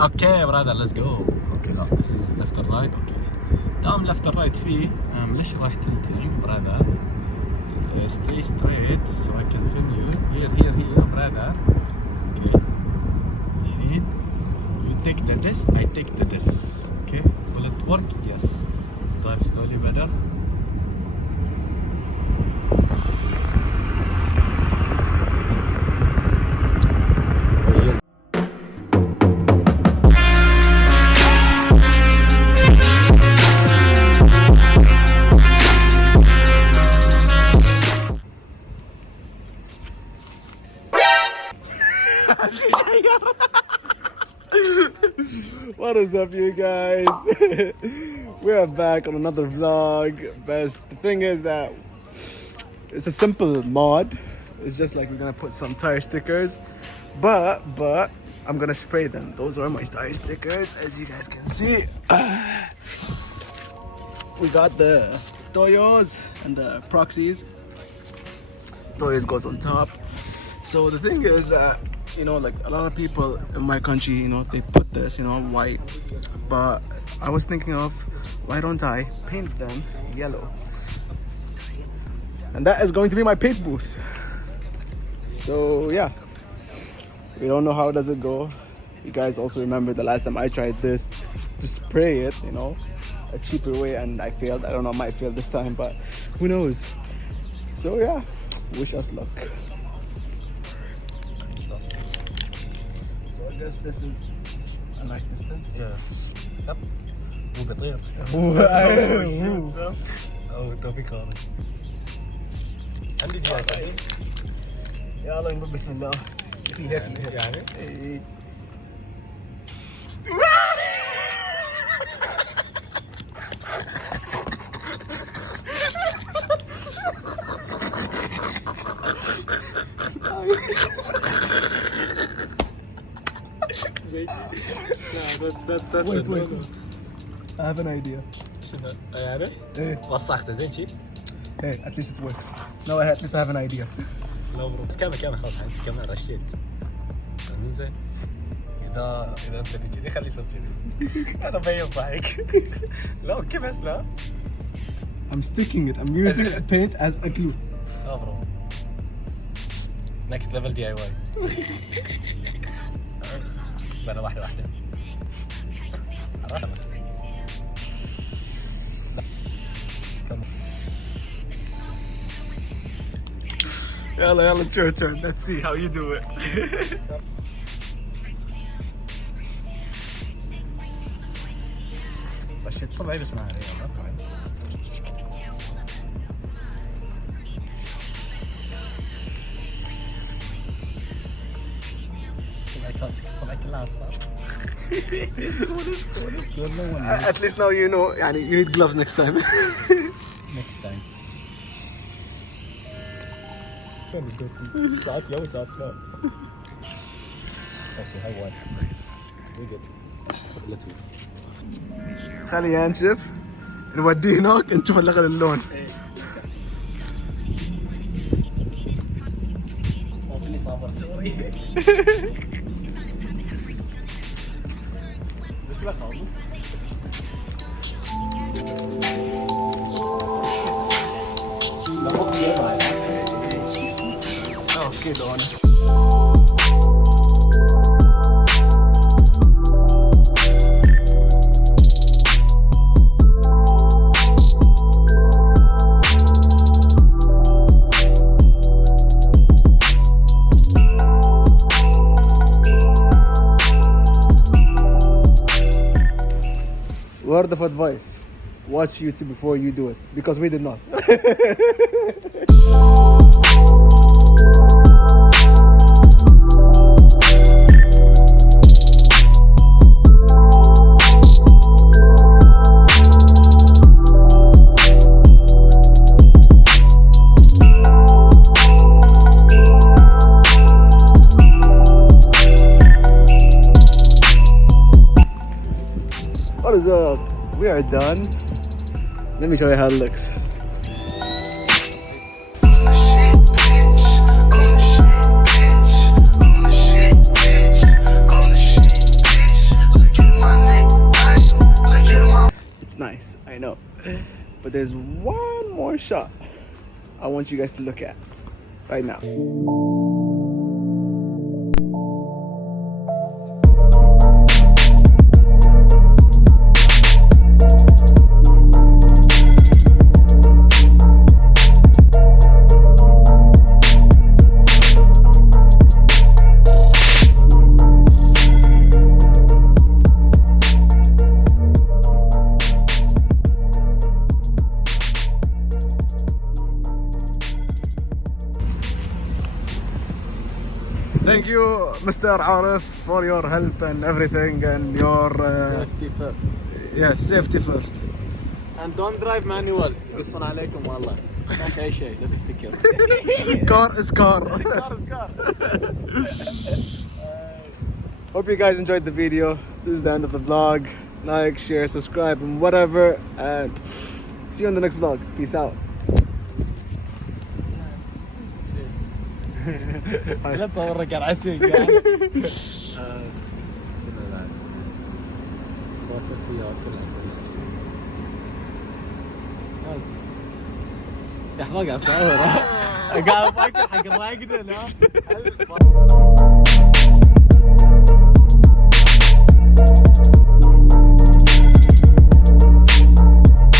Okay, brother, let's go. Okay, no, this is left and right. Okay. دام left and right فيه ليش راح tilting, brother? Stay straight so I can film you. Here, brother. Okay. Here. You take the this, I take the this. Okay. Will it work? Yes. Drive slowly, brother. What is up, you guys? We are back on another vlog. The thing is that it's a simple mod. It's just like we're gonna put some tire stickers, but I'm gonna spray them. Those are my tire stickers, as you guys can see. We got the Toyos and the Proxies. Toyos goes on top. So the thing is that, you know, like a lot of people in my country, you know, they put this, you know, white, but I was thinking of, why don't I paint them yellow? And that is going to be my paint booth. So yeah, we don't know how does it go. You guys also remember the last time I tried this to spray it, you know, a cheaper way, and I failed. I don't know, I might fail this time, but who knows? So yeah, wish us luck. This is a nice distance. Yeah. Yep. مو بيطير. أو توفيق هذا. عندي دياج. يلا نقول بسم الله. يعني. Wait. I have an idea. شنو؟ يعني؟ وسخته زين شي؟ Hey, at least it works. No, at least I have an idea. لا برو. بس كمل خلاص انت كمان رشيت. زين. إذا أنت كذي خليه يصير كذي. أنا بين ضحك. لا كيف بس لا؟ I'm sticking it. I'm using paint as a glue. برو. Next level DIY. أنا واحدة. يلا it's your turn. Let's see how you do it. رشيت طبعي بس ما عليه يلا. صبعي كلها أصفر. It's cool. No one knows. At least now you know. يعني you need gloves next time. Next time. ساعات يوم ساعات لا. Okay, have one. We're good. Let's go. خلي ينشف نوديه هناك نشوف نلغي اللون. ما فيني صابر سوري. ليش لا خالص؟ كده وانا word of advice: watch YouTube before you do it, because we did not. What is up? We are done. Let me show you how it looks. But there's one more shot I want you guys to look at right now. Thank you, Mr. Arif, for your help and everything and your safety first. yes, safety first. And don't drive manual. يقصون عليكم والله. ماشي أي شيء لا تفتكر. Car is car. Car is car. Hope you guys enjoyed the video. This is the end of the vlog. Like, share, subscribe, and whatever. And see you in the next vlog. Peace out. لا تصور ركعتك يعني. شنو بعد؟ موتور السيارة كلها. يا أخي ما قاعد أصور. قاعد أفكر حق الراقدة لا.